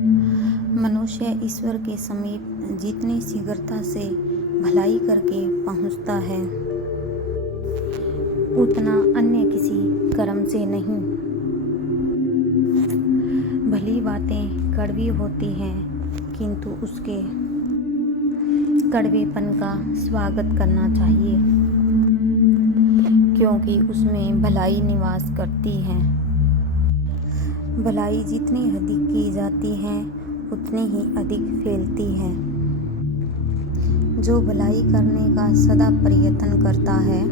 मनुष्य ईश्वर के समीप जितनी शीघ्रता से भलाई करके पहुँचता है, उतना अन्य किसी कर्म से नहीं। भली बातें कड़वी होती हैं, किंतु उसके कड़वेपन का स्वागत करना चाहिए, क्योंकि उसमें भलाई निवास करती है। भलाई जितनी अधिक की जाती है, उतनी ही अधिक फैलती है। जो भलाई करने का सदा प्रयत्न करता है,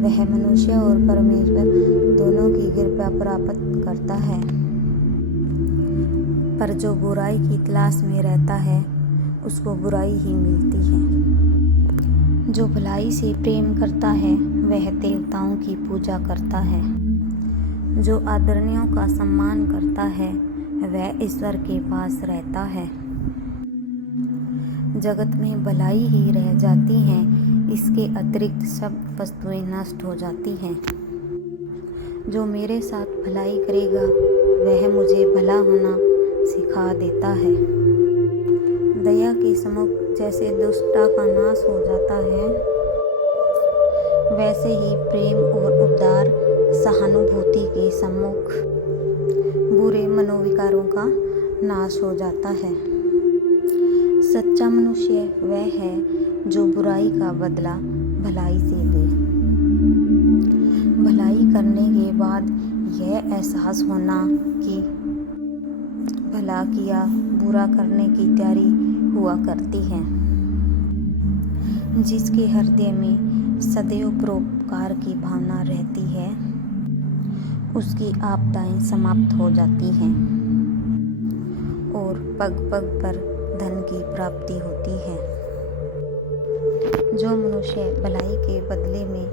वह मनुष्य और परमेश्वर दोनों की कृपा प्राप्त करता है। पर जो बुराई की तलाश में रहता है, उसको बुराई ही मिलती है। जो भलाई से प्रेम करता है, वह देवताओं की पूजा करता है। जो आदरणीयों का सम्मान करता है, वह ईश्वर के पास रहता है। जगत में भलाई ही रह जाती है, इसके अतिरिक्त सब वस्तुएं नष्ट हो जाती हैं। जो मेरे साथ भलाई करेगा, वह मुझे भला होना सिखा देता है। दया के सम्मुख जैसे दुष्टता का नाश हो जाता है, वैसे ही प्रेम और उदार सहानुभूति के सम्मुख बुरे मनोविकारों का नाश हो जाता है। सच्चा मनुष्य वह है जो बुराई का बदला भलाई से ले। भलाई करने के बाद यह एहसास होना कि भला किया, बुरा करने की तैयारी हुआ करती है। जिसके हृदय में सदैव परोपकार की भावना रहती है, उसकी आपदाएं समाप्त हो जाती हैं और पग पग पर धन की प्राप्ति होती है। जो मनुष्य भलाई के बदले में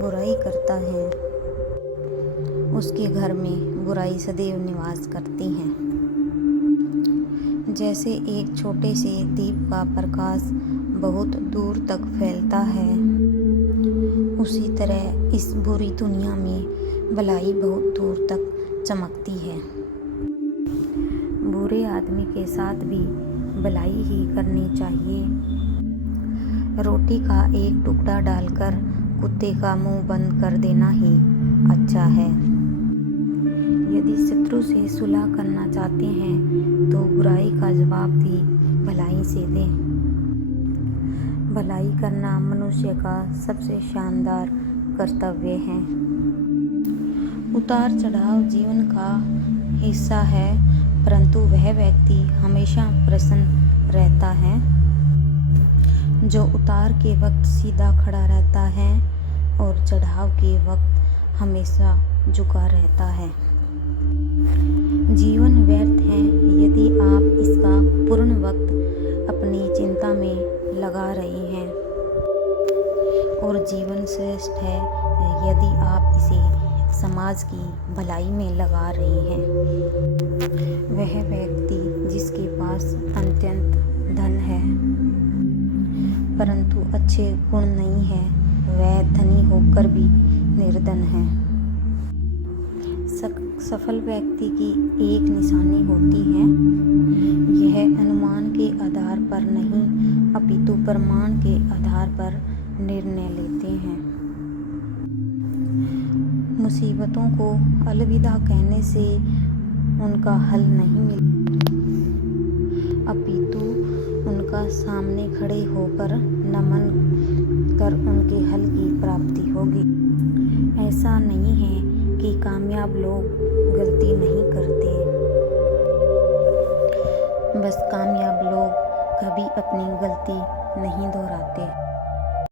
बुराई करता है, उसके घर में बुराई सदैव निवास करती है। जैसे एक छोटे से दीप का प्रकाश बहुत दूर तक फैलता है, उसी तरह इस बुरी दुनिया में भलाई बहुत दूर तक चमकती है। बुरे आदमी के साथ भी भलाई ही करनी चाहिए। रोटी का एक टुकड़ा डालकर कुत्ते का मुंह बंद कर देना ही अच्छा है। यदि शत्रु से सुलह करना चाहते हैं, तो बुराई का जवाब भी भलाई से दें। भलाई करना मनुष्य का सबसे शानदार कर्तव्य है। उतार चढ़ाव जीवन का हिस्सा है, परंतु वह व्यक्ति हमेशा प्रसन्न रहता है जो उतार के वक्त सीधा खड़ा रहता है और चढ़ाव के वक्त हमेशा झुका रहता है। जीवन व्यर्थ है यदि आप इसका पूर्ण वक्त अपनी चिंता में लगा रहे हैं, और जीवन श्रेष्ठ है यदि आप इसे समाज की भलाई में लगा रहे हैं। वह व्यक्ति जिसके पास अत्यंत धन है, परंतु अच्छे गुण नहीं है, वह धनी होकर भी निर्धन है। सफल व्यक्ति की एक निशानी होती है, यह अनुमान के आधार पर नहीं, अपितु प्रमाण के आधार पर निर्णय लेते हैं। मुसीबतों को अलविदा कहने से उनका हल नहीं मिलता, अपितु उनका सामने खड़े होकर नमन कर उनके हल की प्राप्ति होगी। ऐसा नहीं है कि कामयाब लोग गलती नहीं करते, बस कामयाब लोग कभी अपनी गलती नहीं दोहराते।